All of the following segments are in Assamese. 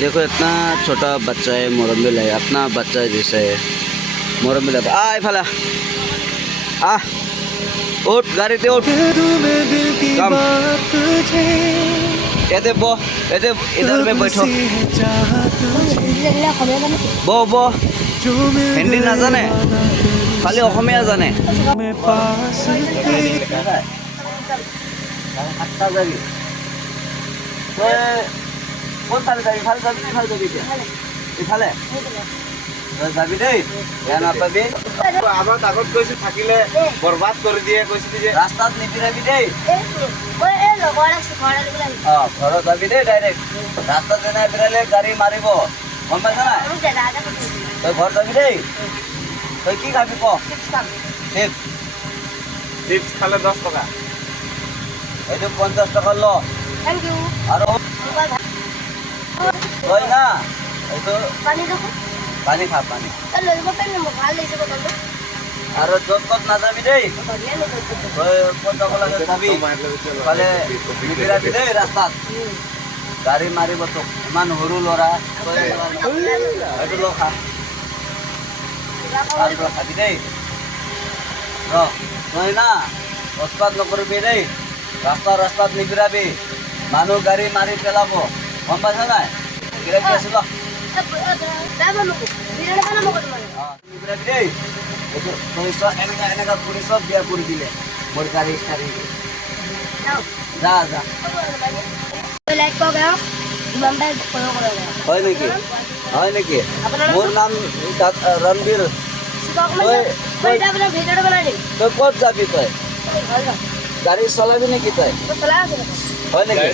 देखो इतना छोटा बच्चा है, मोरम्बिल है, अपना बच्चा जैसा है। मोरम्बिल आ इफाला आ उठ गाड़ीते उठ कम ये बो ये इधर में बैठो बो बो हिंदी ना जाने खाली অসমীয়া জানে কোনফালে যাবি ইফালে যাবি ইফালে যাবি ইফালে যাবি দেই বেয়া নাপাবি আগত আগত কৈছে থাকিলে বৰবাদ কৰি দিয়ে কৈছে যে ৰাস্তাত নিবিৰাবি দেই ঘৰত যাবি দেই ডাইৰেক্ট ৰাস্তাত নাই বিৰালে গাড়ী মাৰিব গম পাইছ নাই তই ঘৰ যাবি দেই তই কি খাবি ক চিপছ খালে 10 টকা এইটো 50 টকা ল থ্যাংক ইউ আৰু ওই না এইটো পানী দেখো পানী খা পানী এ লইব পেন মো ভাল লৈছে বটলটো আৰু যত কত না যাবি দেই ওই কোনটা লাগে যাবি ফালে নিবিৰাবি দেই ৰাস্তাত গাড়ী মাৰিব তো ইমান সৰু লৰা এইটো ল খা আৰু খাবি দেই নহয় না উৎপাত নকৰিবি দেই ৰাস্তাত নিবিৰাবি মানুহ গাড়ী মাৰি পেলাব গম পাইছ নাই গিৰাবি আছো ল নিবিৰাবি দেই তই চব এনেকা পুৰি চব বিয়া কৰি দিলে মোৰ গাড়ী যা যা হয় নেকি মোৰ নাম ৰণবীৰ তই ক'ত যাবি তই গাড়ী চলাবি নেকি তই হয় নেকি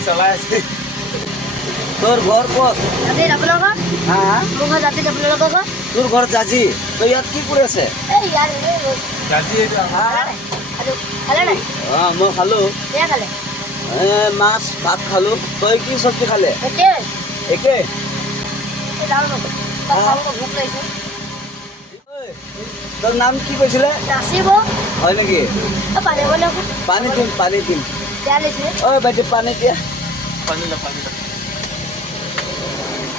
তোৰ ঘৰ ক'ত তোৰ ঘৰ জাজি তই ইয়াত কি কৰি আছে মই খালো মাছ ভাত খালো তই কি চব্জি খালে একে তোর নাম কি কৈছিলে হয় নেকি পানী দিম ঐ বাইটি পানী দিয়া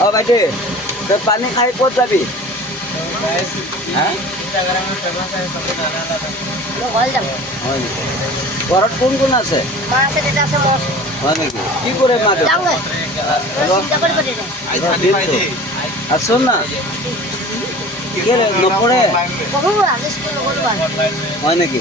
ও বাইটি তই পানী খাই ক'ত যাবি ঘৰত কোন কোন আছে হয় নেকি কি কৰে মা আৰ শোন না নপঢ়ে হয় নেকি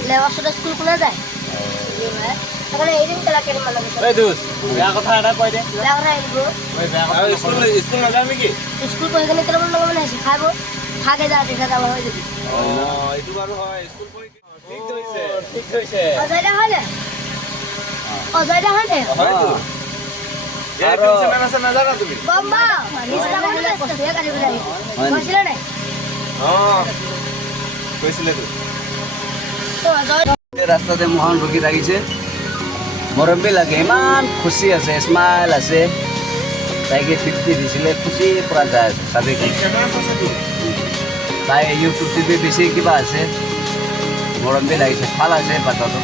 ৰাস্তাতে মোহন ৰখি থাকিছে মৰমবি লাগে ইমান খুচি আছে স্মাইল আছে তাইকে 50 দিছিলে খুচি পৰা যায় চাবি তাই ইউটিউব টিভি বেছি কিবা আছে মৰমবি লাগিছে ভাল আছে বাটটো